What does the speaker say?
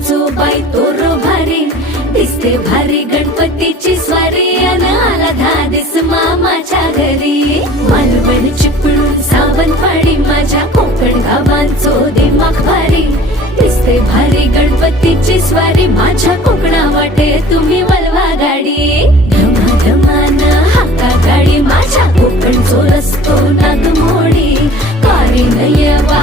गावांचो बाई तोर भारी दिसते भारी गणपतीची स्वारी अन आला धादिस मामाच्या घरी मालवण चिपळूण सावंतवाडी माझ्या कोकण गावांचो दिमाग भारी दिसते भारी गणपतीची स्वारी माझ्या कोकणा वाटे तुम्ही वलवा गाडी धमाधमान हाका गाडी माझ्या कोकणचो रस्तो नागमोडी कारी नये वा